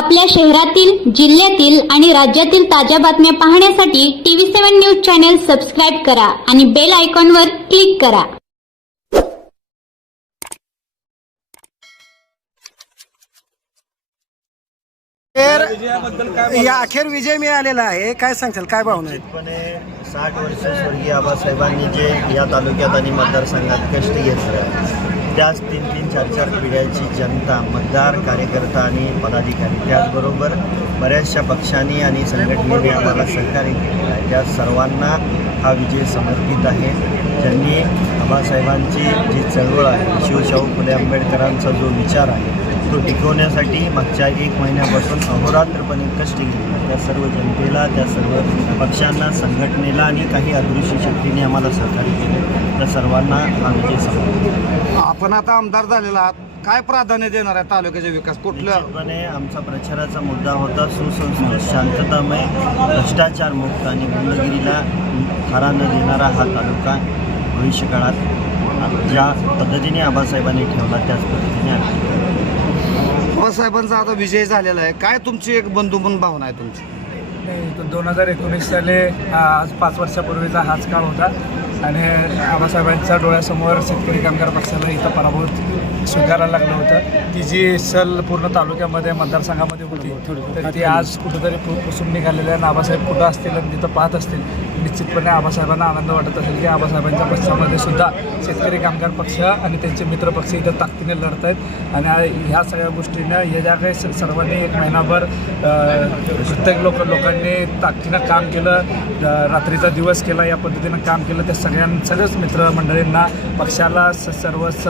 आपल्या शहरातील जिल्ह्यातील आणि राज्यातील ताज्या बातम्या पाहण्यासाठी TV seven news channel subscribe करा आणि बेल आयकॉनवर क्लिक करा तर विजयाबद्दल काय या अखेर विजय मिळालेला आहे. काय सांगताल काय भावना आहेत? साठ वर्ष स्वर्गीय आबासाहेबांनी जे या तालुक्यात आणि मतदारसंघात कष्ट घेतले त्याच तीन तीन चार चार पिढ्याची जनता मतदार कार्यकर्ता आणि पदाधिकारी त्याचबरोबर बऱ्याचशा पक्षांनी आणि संघटनेने आम्हाला सहकार्य केलेलं आहे. त्या सर्वांना हा विजय समर्पित आहे. ज्यांनी आबासाहेबांची जी चळवळ आहे शिवशाहू फुले आंबेडकरांचा जो विचार आहे तो टिकवण्यासाठी मागच्या एक महिन्यापासून अहोरात्रपणे कष्ट घेतले. त्या सर्व जनतेला त्या सर्व पक्षांना संघटनेला आणि काही अदृश्य शक्तीने आम्हाला सहकार्य केले. त्या सर्वांना हा विजय समर्पित आपण आता आमदार झालेला आहात. काय प्राधान्य देणार आहे तालुक्याचा विकास? कुठलं? निश्चितपणे आमचा प्रचाराचा मुद्दा होता सुसंस्कृत शांततामय भ्रष्टाचार मुक्त आणि गुंडगिरीला थारा न देणारा हा तालुका भविष्यकाळात ज्या पद्धतीने आबासाहेबांनी ठेवला त्याच पद्धतीने आम्ही ठेवू. बाबासाहेबांचा आता विजय झालेला आहे काय तुमची एक बंधू म्हणून भावना आहे तुमची दोन हजार एकोणीस साली आज पाच वर्षापूर्वीचा हाच काळ होता आणि आबासाहेबांच्या डोळ्यासमोर शेतकरी कामगार पक्षाला इथं पराभूत स्वीकारायला लागलं होतं. ती जी सल पूर्ण तालुक्यामध्ये मतदारसंघामध्ये होती तर ती आज कुठंतरी पुसून निघालेल्या आणि आबासाहेब कुठं असतील आणि तिथं पाहत असतील निश्चितपणे आबासाहेबांना आनंद वाटत असेल की आबासाहेबांच्या पक्षामध्ये सुद्धा शेतकरी कामगार पक्ष आणि त्यांचे मित्र पक्ष इथं ताकदीने लढत आहेत. आणि ह्या सगळ्या गोष्टीनं हे ज्या काही सर्वांनी एक महिनाभर प्रत्येक लोक लोकांनी ताकदीनं काम केलं रात्रीचा दिवस केला या पद्धतीनं काम केलं त्या सगळ्या सगळ्याच मित्रमंडळींना पक्षाला स सर्वच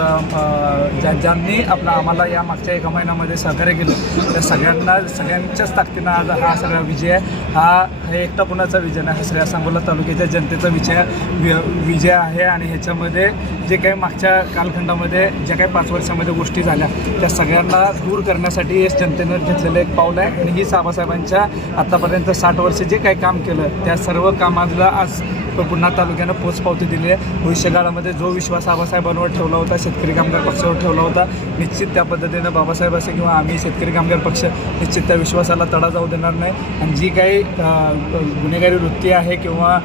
ज्या ज्यांनी आपला आम्हाला या मागच्या एका महिन्यामध्ये सहकार्य केलं त्या सगळ्यांना सगळ्यांच्याच ताकदीनं आज हा सगळा विजय हा हे एकटा कुणाचा विजय नाही हा सगळ्या सांगोला तालुक्याच्या जनतेचा विजय वि- विजय आहे आणि ह्याच्यामध्ये जे काही मागच्या कालखंडामध्ये ज्या काही पाच वर्षामध्ये गोष्टी झाल्या त्या सगळ्यांना दूर करण्यासाठी या जनतेनं घेतलेलं एक पाऊल आहे आणि हीच आबासाहेबांच्या आत्तापर्यंत साठ वर्ष जे काही काम केलं त्या सर्व कामाला आज पुन्हा तालुक्यानं पावती दिली आहे. भविष्यकाळामध्ये जो विश्वास बाबासाहेबांवर ठेवला होता शेतकरी कामगार पक्षावर ठेवला होता निश्चित त्या पद्धतीनं बाबासाहेब असे किंवा आम्ही शेतकरी कामगार पक्ष निश्चित त्या विश्वासाला तडा जाऊ देणार नाही. आणि जी काही गुन्हेगारी वृत्ती आहे किंवा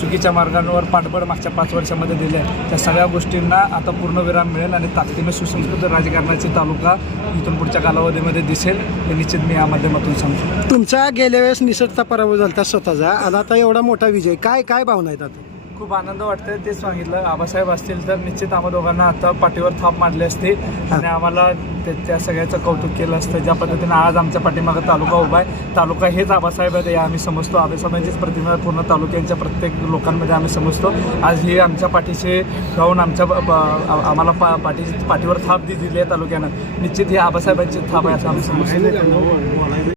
चुकीच्या मार्गांवर पाठबळ मागच्या पाच वर्षामध्ये दिले आहे त्या सगळ्या गोष्टींना आता पूर्णविराम मिळेल आणि ताकदीनं सुसंस्कृत राजकारणाची तालुका इथून पुढच्या कालावधीमध्ये दिसेल हे निश्चित मी या माध्यमातून सांगतो. तुमचा गेल्या वेळेस निसटता पराभव झाला स्वतःचा आणि आता एवढा मोठा विजय काय काय भावना आहेत आता? खूप आनंद वाटतोय. तेच सांगितलं. आबासाहेब असतील तर निश्चित आम्हा दोघांना आता पाठीवर थाप मारली असती. आणि आम्हाला त्या सगळ्याचं कौतुक केलं असतं. ज्या पद्धतीने आज आमच्या पाठीमागं तालुका उभा आहे. तालुका हेच आबासाहेब आहे आम्ही समजतो. आबासाहेबांचीच प्रतिमा पूर्ण तालुक्यांच्या प्रत्येक लोकांमध्ये आम्ही समजतो. आज ही आमच्या पाठीशी राहून आमच्या आम्हाला पा पाठीशी पाठीवर थाप दिलेली दिली आहे तालुक्यानं. निश्चित ही आबासाहेबांची थाप आहे असं आम्ही समजतो.